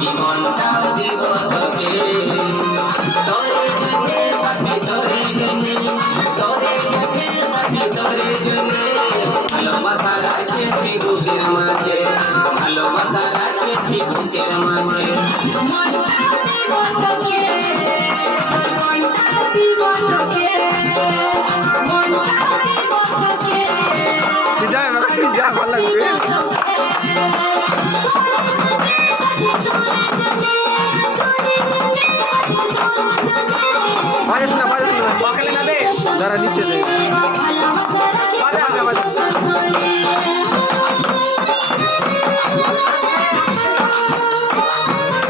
জীবনটা জীবনকে তোরে সাথী তোরে সাথী তোরে জন্য ভালোবাসা রাখেছি বুকের মাঝে ভালোবাসা রাখেছি নিচে দেয় 快